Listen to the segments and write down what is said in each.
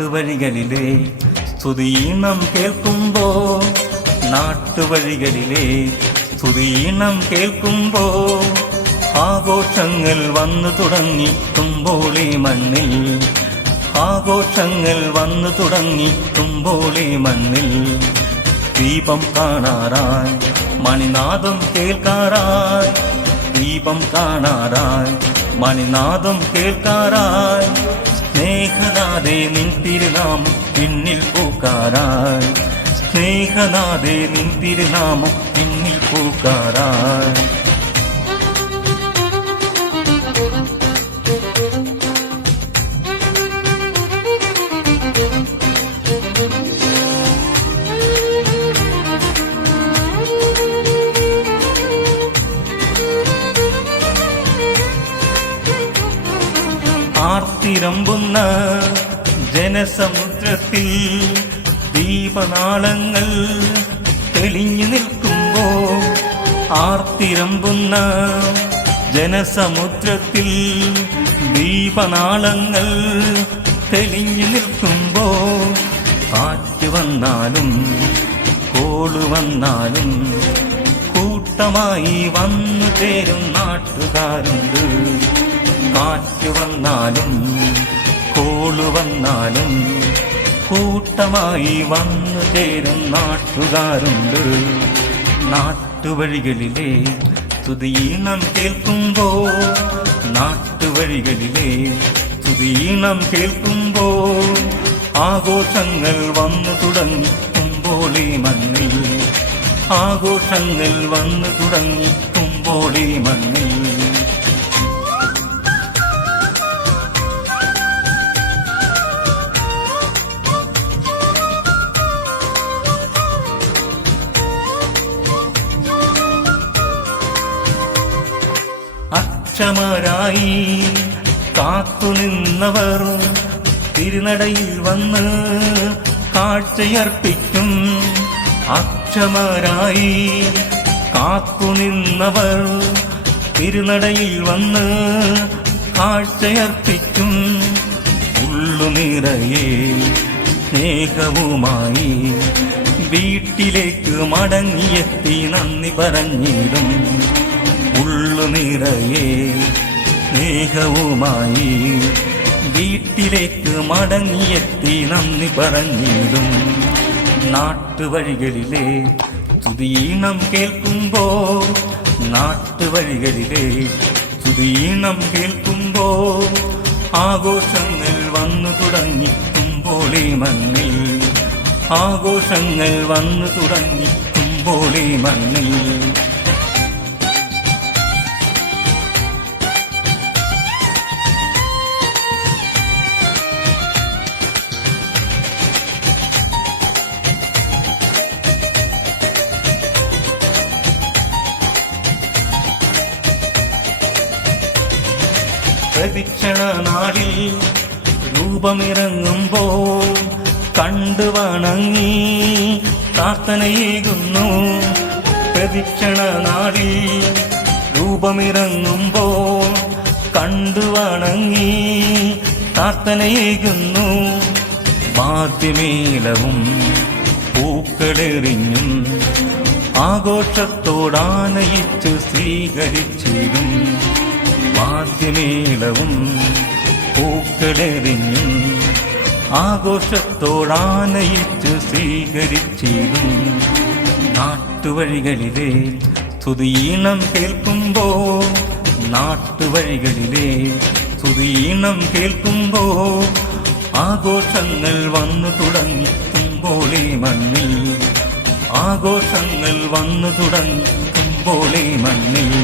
നാട്ടുവഴികളിലെ സ്തുതിയീണം കേൾക്കുമ്പോ, നാട്ടുവഴികളിലെ സ്തുതിയീണം കേൾക്കുമ്പോ, ആഘോഷങ്ങൾ വന്നു തുടങ്ങി തുമ്പോളി മണ്ണിൽ, ആഘോഷങ്ങൾ വന്നു തുടങ്ങി തുമ്പോളി മണ്ണിൽ. ദീപം കാണാറായി മണിനാദം കേൾക്കാറായി, ദീപം കാണാറായി മണിനാദം കേൾക്കാറായി. സ്നേഹനാദേ നിൻ തിരുനാമം പിന്നിൽ പൂക്കാറായി, സ്നേഹനാദേ നിൻ തിരുനാമം പിന്നിൽ പൂക്കാറായി. ആർത്തിരമ്പുന്ന ജനസമുദ്രത്തിൽ ദീപനാളങ്ങൾ തെളിഞ്ഞു നിൽക്കുമ്പോ, ആർത്തിരമ്പുന്ന ജനസമുദ്രത്തിൽ ദീപനാളങ്ങൾ തെളിഞ്ഞു നിൽക്കുമ്പോ, കാറ്റ് വന്നാലും കോള് വന്നാലും കൂട്ടമായി വന്നു ചേരും നാട്ടുകാരുണ്ട്. കാറ്റ് വന്നാലും കോള് വന്നാലും കൂട്ടമായി വന്നു ചേരും നാട്ടുകാരുണ്ട്. നാട്ടുവഴികളിലെ സ്തുതിയീണം കേൾക്കുമ്പോ, നാട്ടുവഴികളിലെ സ്തുതിയീണം കേൾക്കുമ്പോ, ആഘോഷങ്ങൾ വന്നു തുടങ്ങി തുമ്പോളി മണ്ണിൽ, ആഘോഷങ്ങൾ വന്നു തുടങ്ങി തുമ്പോളി മണ്ണിൽ. അക്ഷമരായി കാത്തുനിന്നവർ തിരുനടയിൽ വന്ന് കാഴ്ചയർപ്പിക്കും, അക്ഷമരായി കാത്തുനിന്നവർ തിരുനടയിൽ വന്ന് കാഴ്ചയർപ്പിക്കും. ഉള്ളു നിറയെ സ്നേഹവുമായി വീട്ടിലേക്ക് മടങ്ങിയെത്തി നന്ദി പറഞ്ഞിടും. ഉള്ളു നിറയെ സ്നേഹവുമായി വീട്ടിലേക്ക് മടങ്ങിയെത്തി നന്ദി പറഞ്ഞിടും. നാട്ടുവഴികളിലെ സ്തുതിയീണം കേൾക്കുമ്പോ, നാട്ടുവഴികളിലെ സ്തുതിയീണം കേൾക്കുമ്പോ, ആഘോഷങ്ങൾ വന്നു തുടങ്ങി തുമ്പോളി മണ്ണിൽ, ആഘോഷങ്ങൾ വന്നു തുടങ്ങി തുമ്പോളി മണ്ണിൽ. പ്രദക്ഷിണ നാളിൽ രൂപമിറങ്ങുമ്പോ കണ്ടു വണങ്ങി പ്രാർത്ഥനയേകുന്നു. പ്രദക്ഷിണ നാളിൽ രൂപമിറങ്ങുമ്പോ കണ്ടു വണങ്ങി പ്രാർത്ഥനയേകുന്നു. വാദ്യമേളവും പൂക്കളെറിഞ്ഞും ആഘോഷത്തോടാനയിച്ച് സ്വീകരിച്ചിടും. വാദ്യമേളവും പൂക്കളെറിഞ്ഞും ആഘോഷത്തോടാനയിച്ച് സ്വീകരിച്ചിടും. നാട്ടുവഴികളിലെ സ്തുതിയീണം കേൾക്കുമ്പോ, നാട്ടുവഴികളിലെ സ്തുതിയീണം കേൾക്കുമ്പോ, ആഘോഷങ്ങൾ വന്നു തുടങ്ങി തുമ്പോളി മണ്ണിൽ, ആഘോഷങ്ങൾ വന്നു തുടങ്ങി തുമ്പോളി മണ്ണിൽ.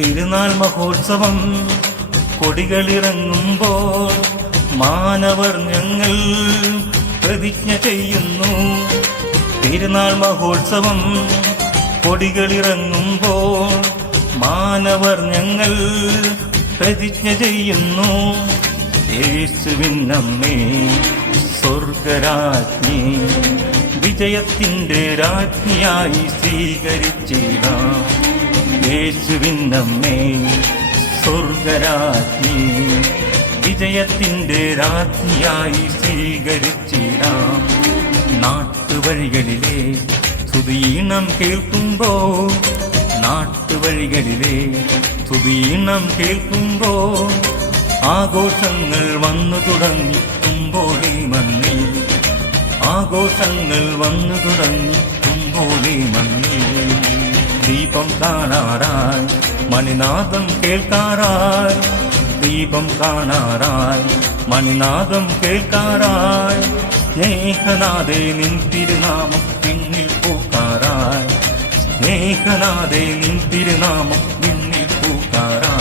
തിരുനാൾ മഹോത്സവം കൊടികളിറങ്ങുമ്പോൾ മാനവർ ഞങ്ങൾ പ്രതിജ്ഞ ചെയ്യുന്നു. തിരുനാൾ മഹോത്സവം കൊടികളിറങ്ങുമ്പോൾ മാനവർ ഞങ്ങൾ പ്രതിജ്ഞ ചെയ്യുന്നു. യേശുവിനമ്മേ സ്വർഗരാജ്ഞി, വിജയത്തിൻ്റെ രാജ്ഞിയായി സ്വീകരിച്ചിടാം. യേശുവിനമ്മേ സ്വർഗരാജ്ഞി, വിജയത്തിൻ്റെ രാജ്ഞിയായി സ്വീകരിച്ചിടാം. നാട്ടുവഴികളിലെ സ്തുതിയീണം കേൾക്കുമ്പോൾ, നാട്ടുവഴികളിലെ സ്തുതിയീണം കേൾക്കുമ്പോൾ, ആഘോഷങ്ങൾ വന്നു തുടങ്ങി തുമ്പോളി മണ്ണിൽ, ആഘോഷങ്ങൾ വന്നു തുടങ്ങി തുമ്പോളി മണ്ണിൽ. ദീപം കാണാറായി മണിനാദം കേൾക്കാറായി, ദീപം കാണാറായി മണിനാദം കേൾക്കാറായി. സ്നേഹനാദേ നിൻ തിരുനാമം പിന്നിൽ പൂക്കാറായി, സ്നേഹനാദേ നിൻ തിരുനാമം പിന്നിൽ പൂക്കാറായി.